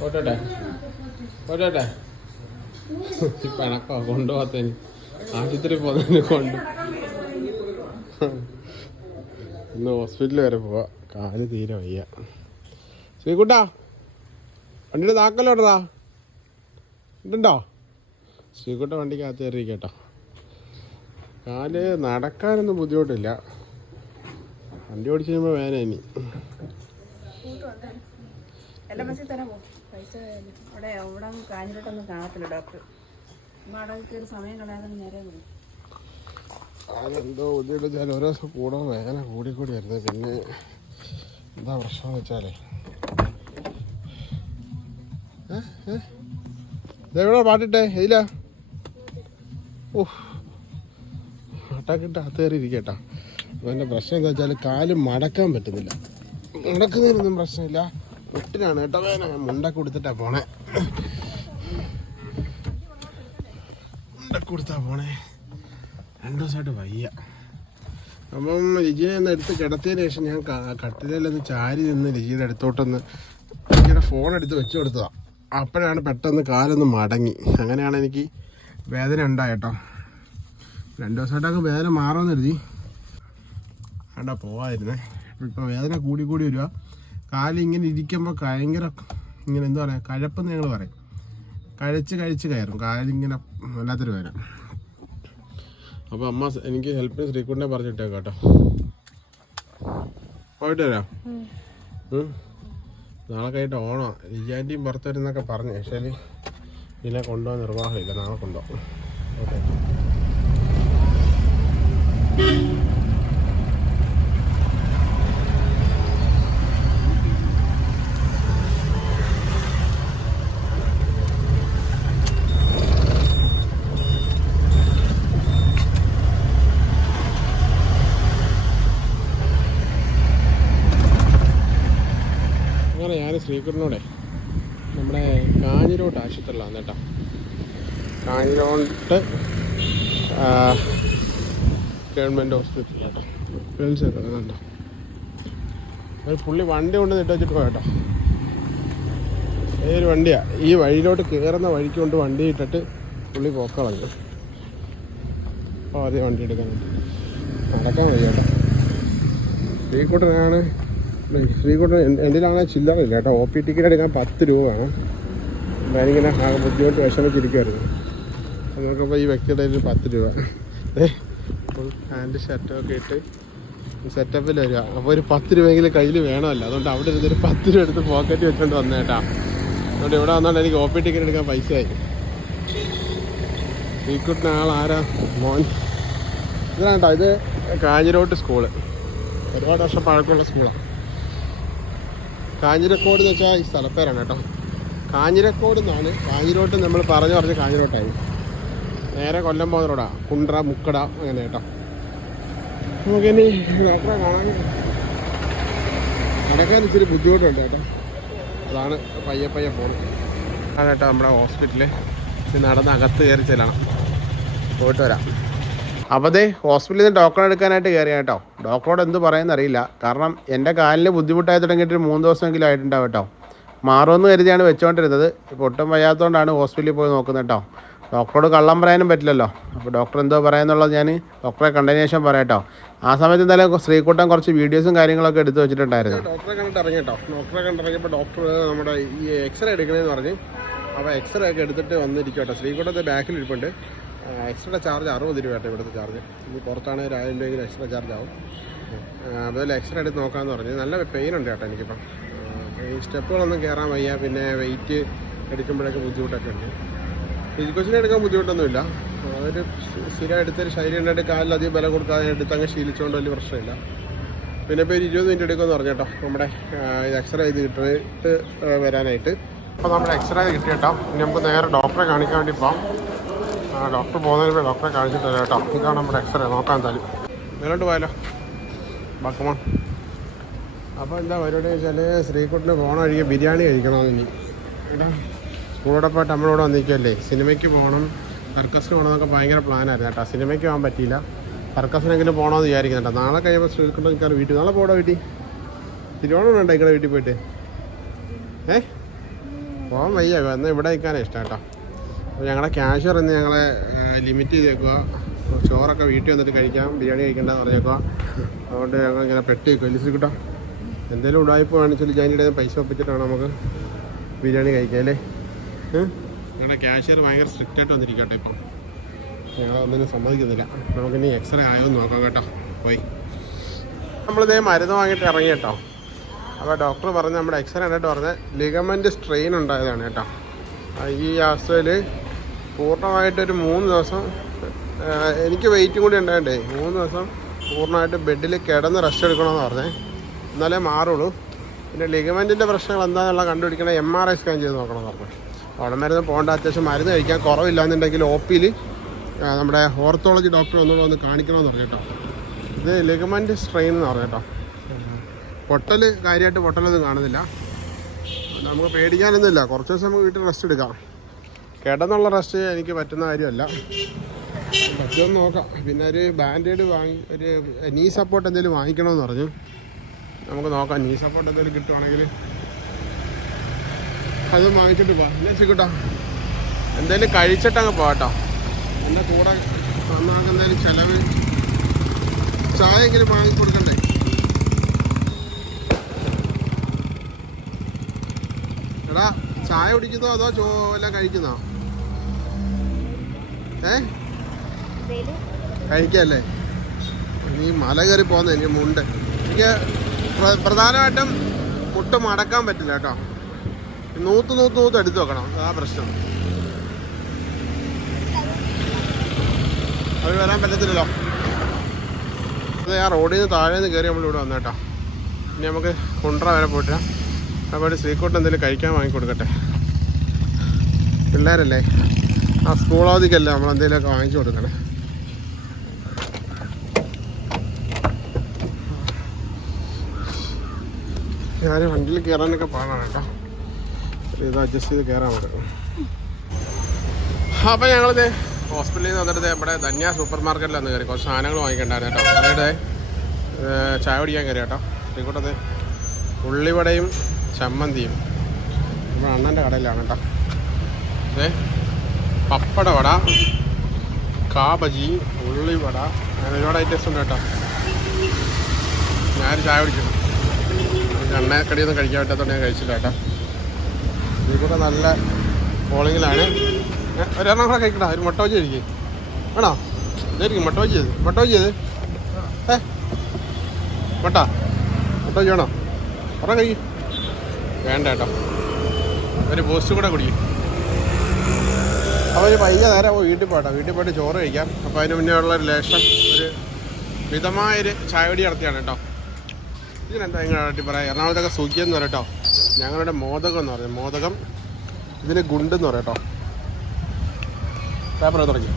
പോട്ടെ പോട്ടെ പിണക്കോ കൊണ്ടുപോകാത്തതിന്. ആശുപത്രി പോകുന്നതിന് കൊണ്ട്. ഇന്ന് ഹോസ്പിറ്റലിൽ വരെ പോവാ. കാൽ തീരെ വയ്യ. ശ്രീകുട്ടാ വണ്ടിയുടെ താക്കലോട്ടതാ ഉണ്ടോ ശ്രീകുട്ട വണ്ടിക്കകത്ത് കയറി കേട്ടോ കാൽ നടക്കാനൊന്നും ബുദ്ധിമുട്ടില്ല. വണ്ടി ഓടിച്ചു കഴിയുമ്പോൾ വേന ഇനി. പൈസ അവിടെ അവിടെ കാഞ്ഞിട്ടൊന്നും കാണത്തില്ല ഡോക്ടർ അവിടെ കയറി സമയം കളയാതെ നേരെ പോകും അതെന്തോ ബുദ്ധിമുട്ട് വെച്ചാൽ ഓരോ ദിവസം കൂടാൻ വേദന കൂടി കൂടി വരുന്നത്. പിന്നെ എന്താ പ്രശ്നം വെച്ചാലേ? എവിടെ പാട്ടിട്ടെ ഇതില ഓ അട്ടാക്കിട്ട് അകത്ത് കയറി ഇരിക്കട്ടാ. എന്റെ പ്രശ്നം എന്താ വെച്ചാൽ കാൽ മടക്കാൻ പറ്റുന്നില്ല. മടക്കുന്നതിനൊന്നും പ്രശ്നമില്ല. മുട്ടിനാണ് കേട്ടോ. ഞാൻ മുണ്ടൊക്കെ കൊടുത്തിട്ടാ പോണേ. മുണ്ടൊക്കെ കൊടുത്താ പോണേ. രണ്ടു ദിവസമായിട്ട് വയ്യ. അപ്പം ലിജിയെ ഒന്ന് എടുത്ത് കിടത്തിയതിന് ശേഷം ഞാൻ കട്ടിലൊന്ന് ചാരി നിന്ന് ലിജിയുടെ അടുത്തോട്ടൊന്ന് ലിജിയുടെ ഫോൺ എടുത്ത് വെച്ചു കൊടുത്തതാ. അപ്പോഴാണ് പെട്ടെന്ന് കാലൊന്ന് മടങ്ങി. അങ്ങനെയാണ് എനിക്ക് വേദന ഉണ്ടായിട്ടോ രണ്ടു ദിവസമായിട്ടൊക്കെ വേദന മാറുമെന്ന് കരുതി. വേണ്ട പോവാതിരുന്നേ. ഇപ്പം വേദന കൂടി കൂടി വരിക. കാൽ ഇങ്ങനെ ഇരിക്കുമ്പോൾ ഭയങ്കര ഇങ്ങനെ എന്താ പറയുക കഴപ്പെന്ന് ഞങ്ങൾ പറയും. കഴിച്ച് കഴിച്ച് കയറും. കാലിങ്ങനെ വല്ലാത്തൊരു വേദന. അപ്പോൾ അമ്മ എനിക്ക് ഹെൽപ്പിന് ശ്രീകുട്ടിനെ പറഞ്ഞിട്ടേ കേട്ടോ. പോയിട്ട് വരാം. നാളെ കഴിഞ്ഞിട്ട് ഓണോ. ലിജാന്റിയും പുറത്ത് വരുന്നൊക്കെ പറഞ്ഞു. പക്ഷേ ഇതിനെ കൊണ്ടുപോകാൻ നിർവാഹമില്ല. നാളെ കൊണ്ടുപോകും. ഓക്കെ. അങ്ങനെ ഞാൻ ശ്രീകൃഷ്ണനോടെ നമ്മുടെ കാഞ്ഞിരോട്ട് ആശുപത്രിയിലാണ് കേട്ടോ. കാഞ്ഞിരോട്ട് ഗവൺമെന്റ് ഹോസ്പിറ്റലിൽ കേട്ടോ. ഒക്കെ കണ്ടോ ഒരു പുള്ളി വണ്ടി കൊണ്ട് നിട്ട് വെച്ചിട്ട് പോയട്ടോ ഏതൊരു വണ്ടിയാ? ഈ വഴിയിലോട്ട് കയറുന്ന വഴിക്ക് കൊണ്ട് വണ്ടി ഇട്ടിട്ട് പുള്ളി പോക്കളഞ്ഞു. അപ്പോൾ ആദ്യം വണ്ടി എടുക്കാനായിട്ട് നടക്കാൻ വഴി കേട്ടോ. ശ്രീകുട്ടനാണ് ശ്രീകുട്ടൻ എന്തിനാണ് ചില്ലറില്ല കേട്ടോ. ഒ പി ടിക്കറ്റ് എടുക്കാൻ പത്ത് രൂപ വേണം. ഞാനിങ്ങനെ ബുദ്ധിമുട്ട് വിഷമിച്ചിരിക്കുമായിരുന്നു നോക്കുമ്പോൾ ഈ വ്യക്തിയുടെ ഒരു പത്ത് രൂപ. ഫുൾ ഹാൻഡ് ഷർട്ടൊക്കെ ഇട്ട് സെറ്റപ്പിൽ വരിക. അപ്പോൾ ഒരു പത്ത് രൂപയെങ്കിലും കയ്യിൽ വേണമല്ലോ. അതുകൊണ്ട് അവിടെ ഇരുന്നൊരു പത്ത് രൂപ എടുത്ത് പോക്കറ്റ് വെച്ചോണ്ട് വന്നേട്ടാ അതുകൊണ്ട് ഇവിടെ വന്നോണ്ട് എനിക്ക് ഒ പി ടിക്കറ്റ് എടുക്കാൻ പൈസ ആയി ശ്രീകുട്ടൻ ആളാരാ? മോൻ. ഇതാണ് കേട്ടോ ഇത് കാഞ്ഞിരോട്ട് സ്കൂൾ ഒരുപാട് വർഷം പഴക്കമുള്ള സ്കൂളാണ് കാഞ്ഞിരക്കോട് എന്ന് വെച്ചാൽ ഈ സ്ഥലപ്പേരാണ് കേട്ടോ. കാഞ്ഞിരക്കോട് എന്നാണ് കാഞ്ഞിരോട്ട് നമ്മൾ പറഞ്ഞു പറഞ്ഞ് കാഞ്ഞിരോട്ടായി. നേരെ കൊല്ലം പോകുന്ന റോഡാ. കുണ്ട്ര മുക്കട അങ്ങനെ കേട്ടോ. നമുക്കിനി ഡോക്ടറെ കാണാൻ നടക്കാൻ ഇച്ചിരി ബുദ്ധിമുട്ടുണ്ട് കേട്ടോ. അതാണ് പയ്യെ പയ്യെ പോകുന്നത് അതാണ് കേട്ടോ നമ്മുടെ ഹോസ്പിറ്റലിൽ നടന്ന് അകത്ത് കയറി ചെല്ലണം. പോയിട്ട് വരാം. അപ്പോൾ ഹോസ്പിറ്റലിൽ നിന്ന് ടോക്കൺ എടുക്കാനായിട്ട് കയറിയ കേട്ടോ. ഡോക്ടറോട് എന്ത് പറയുമെന്ന് അറിയില്ല. കാരണം എന്റെ കാലിന് ബുദ്ധിമുട്ടായി തുടങ്ങിയിട്ട് മൂന്ന് ദിവസമെങ്കിലും ആയിട്ടുണ്ടാവും കേട്ടോ. മാറുമെന്ന് കരുതിയാണ് വെച്ചുകൊണ്ടിരുന്നത് ഇപ്പോൾ ഒട്ടും വയ്യാത്തതുകൊണ്ടാണ് ഹോസ്പിറ്റലിൽ പോയി നോക്കുന്നത് കേട്ടോ. ഡോക്ടറോട് കള്ളം പറയാനും പറ്റില്ലല്ലോ. അപ്പോൾ ഡോക്ടർ എന്തോ പറയാന്നുള്ളത് ഞാൻ ഡോക്ടറെ കണ്ടതിന് ശേഷം പറയാം കേട്ടോ. ആ സമയത്ത് എന്തായാലും ശ്രീകുട്ടൻ കുറച്ച് വീഡിയോസും കാര്യങ്ങളൊക്കെ എടുത്തു വെച്ചിട്ടുണ്ടായിരുന്നു. ഡോക്ടറെ കേട്ടോ. ഡോക്ടറെ കണ്ടിറങ്ങിയപ്പോൾ ഡോക്ടർ നമ്മുടെ ഈ എക്സ്റേ എടുക്കണമെന്ന് പറഞ്ഞ്. അപ്പോൾ എക്സ്റേ ഒക്കെ എടുത്തിട്ട് വന്നിരിക്കട്ടോ കേട്ടോ. ശ്രീകുട്ടത്തെ ബാക്കിൽ ഇരിപ്പുണ്ട് എക്സ്ട്രാ ചാർജ് അറുപത് രൂപ കേട്ടോ ഇവിടുത്തെ ചാർജ് ഇനി പുറത്താണെങ്കിൽ ഒരു ആയിരം എക്സ്ട്രാ ചാർജ് ആവും. അതുപോലെ എക്സ്ട്രാ എടുത്ത് നോക്കാമെന്ന് പറഞ്ഞു. നല്ല പെയിൻ ഉണ്ട് കേട്ടോ എനിക്കിപ്പം. ഈ സ്റ്റെപ്പുകളൊന്നും കയറാൻ വയ്യ. പിന്നെ വെയിറ്റ് എടുക്കുമ്പോഴൊക്കെ ബുദ്ധിമുട്ടൊക്കെ ഉണ്ട്. ഫിസിക്കോസിനെ എടുക്കാൻ ബുദ്ധിമുട്ടൊന്നുമില്ല. അതൊരു സ്ഥിരം എടുത്തൊരു ശൈലി ഉണ്ടായിട്ട് കാലിൽ അധികം ബലം കൊടുക്കാതെ എടുത്ത് അങ്ങ് ശീലിച്ചുകൊണ്ട് വലിയ പ്രശ്നമില്ല. പിന്നെ ഇപ്പോൾ ഒരു ഇരുപത് മിനിറ്റ് എടുക്കുമെന്ന് പറഞ്ഞു കേട്ടോ. നമ്മുടെ ഇത് എക്സ്റേ ചെയ്ത് കിട്ടിയിട്ട് വരാനായിട്ട്. അപ്പോൾ നമ്മുടെ എക്സ്റേ കിട്ടി കേട്ടോ. ഇനി നമുക്ക് നേരെ ഡോക്ടറെ കാണിക്കാൻ വേണ്ടി പോകാം ഡോക്ടർ പോകുന്നതിന് ഡോക്ടറെ കാണിച്ചിട്ട് തരാം കേട്ടോ. ഇതാണ് നമ്മുടെ എക്സ്റേ നോക്കാൻ എന്തായാലും. മേലോട്ട് പോയാലോ? ബാക്കമോൺ അപ്പോൾ എന്താ പരിപാടി വെച്ചാൽ ശ്രീകുട്ടിന് പോകണം കഴിക്കുക ബിരിയാണി കഴിക്കണമെന്ന് ഇനി. ഇവിടെ സ്കൂളോടെ പോയിട്ട് നമ്മളോട് വന്നിരിക്കുമല്ലേ സിനിമയ്ക്ക് പോകണം സർക്കസിന് പോകണം എന്നൊക്കെ ഭയങ്കര പ്ലാനായിരുന്നു കേട്ടോ. സിനിമയ്ക്ക് പോകാൻ പറ്റിയില്ല. സർക്കസിനെങ്കിലും പോകണമെന്ന് വിചാരിക്കുന്നുണ്ട് നാളെ കഴിയുമ്പോൾ ശ്രീകുട്ടൻ കയറി വീട്ടിൽ നാളെ പോടാ വീട്ടിൽ. തിരുവോണം ഉണ്ടോ ഇക്കടെ വീട്ടിൽ പോയിട്ട്. ഏ? പോകാൻ വയ്യ. എന്നാൽ ഇവിടെ നിൽക്കാനാണ് ഇഷ്ടം കേട്ടോ. അപ്പോൾ ഞങ്ങളുടെ ക്യാഷ് ഇന്ന് ഞങ്ങളെ ലിമിറ്റ് ചെയ്തേക്കുക ചോറൊക്കെ വീട്ടിൽ വന്നിട്ട് കഴിക്കാം ബിരിയാണി കഴിക്കണ്ടെന്ന് പറഞ്ഞേക്കുക അതുകൊണ്ട് ഞങ്ങൾ ഇങ്ങനെ പെട്ടി ലിസ്റ്റ് കിട്ടാം എന്തെങ്കിലും ഉടായ്പ കാണിച്ചാൽ ജാനിയുടെ പൈസ ഒപ്പിച്ചിട്ടാണ് നമുക്ക് ബിരിയാണി കഴിക്കാം അല്ലേ? ഞങ്ങളുടെ ക്യാഷ്യർ ഭയങ്കര സ്ട്രിക്റ്റ് ആയിട്ട് വന്നിരിക്കട്ടെ ഇപ്പം. ഞങ്ങളൊന്നിനും സമ്മതിക്കുന്നില്ല. നമുക്കിനി എക്സ്റേ ആയോ എന്ന് നോക്കാം കേട്ടോ. പോയി. നമ്മളിതേ മരുന്ന് വാങ്ങിയിട്ട് ഇറങ്ങി കേട്ടോ. അപ്പോൾ ഡോക്ടർ പറഞ്ഞ് നമ്മുടെ എക്സ്റേ കണ്ടിട്ട് പറഞ്ഞ് ലിഗമെന്റ് സ്ട്രെയിൻ ഉണ്ടായതാണ് കേട്ടോ. ഈ അവസ്ഥയിൽ പൂർണമായിട്ടൊരു മൂന്ന് ദിവസം എനിക്ക് വെയിറ്റും കൂടി ഉണ്ടായിട്ടേ മൂന്ന് ദിവസം പൂർണമായിട്ട് ബെഡിൽ കിടന്ന് റെസ്റ്റ് എടുക്കണമെന്ന് പറഞ്ഞേ. എന്നാലേ മാറുള്ളൂ. പിന്നെ ലിഗമെന്റിന്റെ പ്രശ്നങ്ങൾ എന്താണെന്നുള്ള കണ്ടുപിടിക്കണേ എം ആർ ഐ സ്കാൻ ചെയ്ത് നോക്കണമെന്ന് പറഞ്ഞു. മരുന്ന് പോകേണ്ട അത്യാവശ്യം മരുന്ന് കഴിക്കാൻ കുറവില്ലാന്നുണ്ടെങ്കിൽ ഒ പിയിൽ നമ്മുടെ ഹോർത്തോളജി ഡോക്ടർ ഒന്നുകൂടെ ഒന്ന് കാണിക്കണമെന്ന് പറഞ്ഞു കേട്ടോ. ഇത് ലിഗമെന്റ് സ്ട്രെയിൻ എന്ന് പറഞ്ഞിട്ടോ പൊട്ടൽ കാര്യമായിട്ട് പൊട്ടലൊന്നും കാണുന്നില്ല. നമുക്ക് പേടിക്കാനൊന്നുമില്ല. കുറച്ച് ദിവസം നമുക്ക് വീട്ടിൽ റെസ്റ്റ് എടുക്കാം. കിടന്നുള്ള റെസ്റ്റ് എനിക്ക് പറ്റുന്ന കാര്യമല്ല. പറ്റുമെന്ന് നോക്കാം. പിന്നെ ഒരു ബാൻഡേഡ് വാങ്ങി ഒരു നീ സപ്പോർട്ട് എന്തെങ്കിലും വാങ്ങിക്കണമെന്ന് പറഞ്ഞു. നമുക്ക് നോക്കാം നീ സപ്പോർട്ട് എന്തെങ്കിലും കിട്ടുവാണെങ്കിൽ. അത് വാങ്ങിച്ചിട്ട് പോവാം എന്നാ ചിക്കട്ടാ എന്തെങ്കിലും കഴിച്ചിട്ടങ്ങ് പോകട്ടോ എന്റെ കൂടെ നന്നാക്കുന്നതിന് ചിലവ്. ചായ എങ്കിലും വാങ്ങി കൊടുക്കണ്ടേ? എടാ ചായ കുടിക്കുന്നോ അതോ ചോ എല്ലാം കഴിക്കുന്നോ? ഏ? കഴിക്കല്ലേ? നീ മല കയറി പോകുന്ന എനിക്ക് മുണ്ട്. എനിക്ക് പ്രധാനമായിട്ടും മുട്ട് മടക്കാൻ പറ്റില്ല കേട്ടോ. നൂത്ത് നൂത്ത് നൂത്ത് എടുത്തു വെക്കണം. അതാ പ്രശ്നം. അവർ വരാൻ പറ്റത്തില്ലല്ലോ. അത് ആ റോഡിൽ നിന്ന് താഴെ നിന്ന് കയറി നമ്മൾ ഇവിടെ വന്നേട്ടോ ഇനി നമുക്ക് കുണ്ട്ര വരെ പോയിട്ട് അപ്പോൾ ശ്രീക്കോട്ട് എന്തെങ്കിലും കഴിക്കാൻ വാങ്ങിക്കൊടുക്കട്ടെ. പിള്ളേരല്ലേ? ആ സ്കൂൾ അവധിക്കല്ല നമ്മൾ എന്തെങ്കിലുമൊക്കെ വാങ്ങിച്ചു കൊടുക്കണേ. ഞാൻ വണ്ടിയിൽ കയറാനൊക്കെ പാടാണ് കേട്ടോ. ഇത് അഡ്ജസ്റ്റ് ചെയ്ത് കയറാൻ പറ്റും. അപ്പം ഞങ്ങളിത് ഹോസ്പിറ്റലിൽ നിന്ന് ദേ ഇവിടെ ധന്യ സൂപ്പർ മാർക്കറ്റിൽ വന്ന് കയറി. കുറച്ച് സാധനങ്ങൾ വാങ്ങിക്കണ്ടായിരുന്നു കേട്ടോ. ഏർ, ചായ കുടിക്കാൻ കയറി കേട്ടോ. ശ്രീകൂട്ടത്ത് ഉള്ളിവടയും ചമ്മന്തിയും. നമ്മുടെ അണ്ണന്റെ കടയിലാണ് കേട്ടോ. അതെ പപ്പട വട കാബജി ഉള്ളിവട അങ്ങനെ ഒരുപാട് ഐറ്റംസ് ഉണ്ട് കേട്ടോ. ഞാൻ ചായ കുടിക്കണം എണ്ണക്കടിയൊന്നും കഴിക്കാൻ പറ്റാത്തതുകൊണ്ട് ഞാൻ കഴിച്ചില്ല കേട്ടോ. ഇതിലൂടെ നല്ല കോളിങ്ങിലാണ് ഒരെണ്ണം കൂടെ കഴിക്കടാ. ഒരു മുട്ട വെച്ച് കഴിക്കേ. വേണോ? ഇതായിരിക്കും മുട്ട വെച്ച് ചെയ്ത് മുട്ട വെച്ച് ചെയ്ത് ഏ മുട്ട. മുട്ട വെച്ച് വേണോ? കുറേ കഴിക്കും. വേണ്ട കേട്ടോ. ഒരു ബൂസ്റ്റ് കൂടെ കുടിക്കും. അപ്പോൾ പയ്യ നേരെ പോയി വീട്ടിൽ പോട്ടെ വീട്ടിൽ പോയിട്ട് ചോറ് കഴിക്കാം. അപ്പോൾ അതിന് മുന്നേ ഉള്ള ഒരു ലേശം ഒരു മിതമായൊരു ചായപൊടി നടത്തിയാണ് കേട്ടോ. ഇതിനെന്താ ഇങ്ങനെ പറയാം? എറണാകുളത്തൊക്കെ സുഖിയം എന്ന് പറയട്ടോ ഞങ്ങളുടെ മോദകം എന്ന് പറയും. മോദകം ഇതിന് ഗുണ്ട് എന്ന് പറയട്ടോ പേപ്പർ തുടങ്ങി.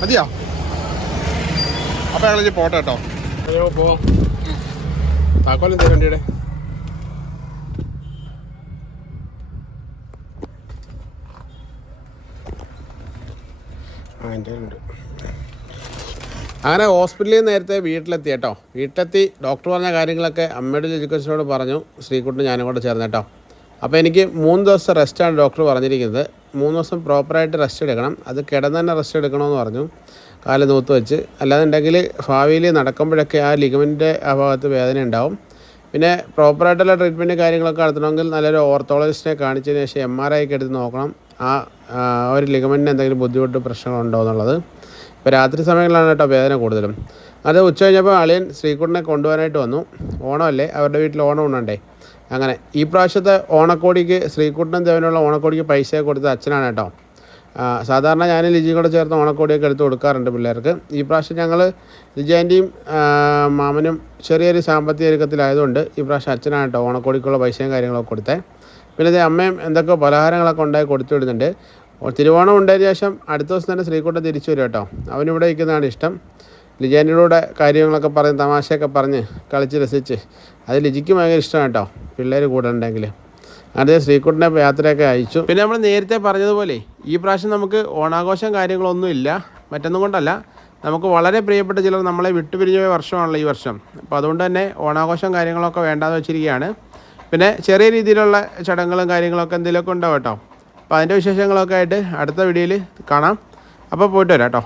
മതിയോ? അപ്പോൾ ഞങ്ങൾ പോട്ടെ കേട്ടോ. അയ്യോ പോ. താക്കോലെന്താ എന്തേ വണ്ടിയുടെ? ഉണ്ട്. അങ്ങനെ ഹോസ്പിറ്റലിൽ നേരത്തെ വീട്ടിലെത്തി കേട്ടോ. വീട്ടിലെത്തി ഡോക്ടർ പറഞ്ഞ കാര്യങ്ങളൊക്കെ അമ്മയുടെ എഡ്യൂക്കേഷനോട് പറഞ്ഞു. ശ്രീകുട്ടിന് ഞാനും കൂടെ ചേർന്ന് കേട്ടോ. അപ്പോൾ എനിക്ക് മൂന്ന് ദിവസം റെസ്റ്റാണ് ഡോക്ടർ പറഞ്ഞിരിക്കുന്നത്. മൂന്ന് ദിവസം പ്രോപ്പറായിട്ട് റെസ്റ്റ് എടുക്കണം. അത് കിടന്ന് തന്നെ റെസ്റ്റ് എടുക്കണമെന്ന് പറഞ്ഞു. കാൽ നൂത്ത് വെച്ച്. അല്ലാന്നുണ്ടെങ്കിൽ ഭാവിയിൽ നടക്കുമ്പോഴൊക്കെ ആ ലിഗമെന്റെ ആ ഭാഗത്ത് വേദന ഉണ്ടാവും. പിന്നെ പ്രോപ്പറായിട്ടുള്ള ട്രീറ്റ്മെന്റ് കാര്യങ്ങളൊക്കെ നടത്തണമെങ്കിൽ നല്ലൊരു ഓർത്തോളജിസ്റ്റിനെ കാണിച്ചതിന് ശേഷം എം ആർ ഐ ഒക്കെ എടുത്ത് നോക്കണം. ആ, ഒരു ലിഗമെന്റിന് എന്തെങ്കിലും ബുദ്ധിമുട്ട് പ്രശ്നങ്ങളുണ്ടോ എന്നുള്ളത്. ഇപ്പോൾ രാത്രി സമയങ്ങളിലാണ് കേട്ടോ വേദന കൂടുതലും. അത് ഉച്ച കഴിഞ്ഞപ്പോൾ അളിയൻ ശ്രീകുട്ടനെ കൊണ്ടുപോകാനായിട്ട് വന്നു. ഓണമല്ലേ? അവരുടെ വീട്ടിൽ ഓണം ഉണ്ടേ അങ്ങനെ. ഈ പ്രാവശ്യത്തെ ഓണക്കോടിക്ക് ശ്രീകുട്ടനും ദേവനുള്ള ഓണക്കോടിക്ക് പൈസ കൊടുത്ത അച്ഛനാണ് കേട്ടോ. സാധാരണ ഞാൻ ലിജിയും കൂടെ ചേർന്ന് ഓണക്കോടിയൊക്കെ എടുത്ത് കൊടുക്കാറുണ്ട് പിള്ളേർക്ക്. ഈ പ്രാവശ്യം ഞങ്ങൾ ലിജാന്റെയും മാമനും ചെറിയൊരു സാമ്പത്തിക ഒരുക്കത്തിലായതുകൊണ്ട് ഈ പ്രാവശ്യം അച്ഛനാണ് കേട്ടോ ഓണക്കോടിക്കുള്ള പൈസയും കാര്യങ്ങളൊക്കെ കൊടുത്തേ. പിന്നെ ദേ അമ്മയും എന്തൊക്കെ പലഹാരങ്ങളൊക്കെ ഉണ്ടായി കൊടുത്തു വിടുന്നുണ്ട് തിരുവോണം ഉണ്ടായതിനു ശേഷം അടുത്ത ദിവസം തന്നെ ശ്രീകുട്ടൻ തിരിച്ചു വരും കേട്ടോ. അവനിവിടെ ഇരിക്കുന്നതാണ് ഇഷ്ടം. ലിജാനിലൂടെ കാര്യങ്ങളൊക്കെ പറഞ്ഞ് തമാശയൊക്കെ പറഞ്ഞ് കളിച്ച് രസിച്ച്. അത് ലിജിക്ക് ഭയങ്കര ഇഷ്ടമാണ് കേട്ടോ പിള്ളേർ കൂടെ ഉണ്ടെങ്കിൽ. അത് ശ്രീകുട്ടനെ യാത്രയൊക്കെ അയച്ചു. പിന്നെ നമ്മൾ നേരത്തെ പറഞ്ഞതുപോലെ ഈ പ്രാവശ്യം നമുക്ക് ഓണാഘോഷം കാര്യങ്ങളൊന്നും ഇല്ല. മറ്റൊന്നും കൊണ്ടല്ല. നമുക്ക് വളരെ പ്രിയപ്പെട്ട ചിലർ നമ്മളെ വിട്ടുപിരിഞ്ഞ വർഷമാണല്ലോ ഈ വർഷം. അപ്പോൾ അതുകൊണ്ട് തന്നെ ഓണാഘോഷം കാര്യങ്ങളൊക്കെ വേണ്ടാന്ന് വെച്ചിരിക്കുകയാണ്. പിന്നെ ചെറിയ രീതിയിലുള്ള ചടങ്ങുകളും കാര്യങ്ങളൊക്കെ എന്തെങ്കിലുമൊക്കെ ഉണ്ടാവും കേട്ടോ. അപ്പോൾ അതിന്റെ വിശേഷങ്ങളൊക്കെ ആയിട്ട് അടുത്ത വീഡിയോയിൽ കാണാം. അപ്പോൾ പോയിട്ട് വരാം കേട്ടോ.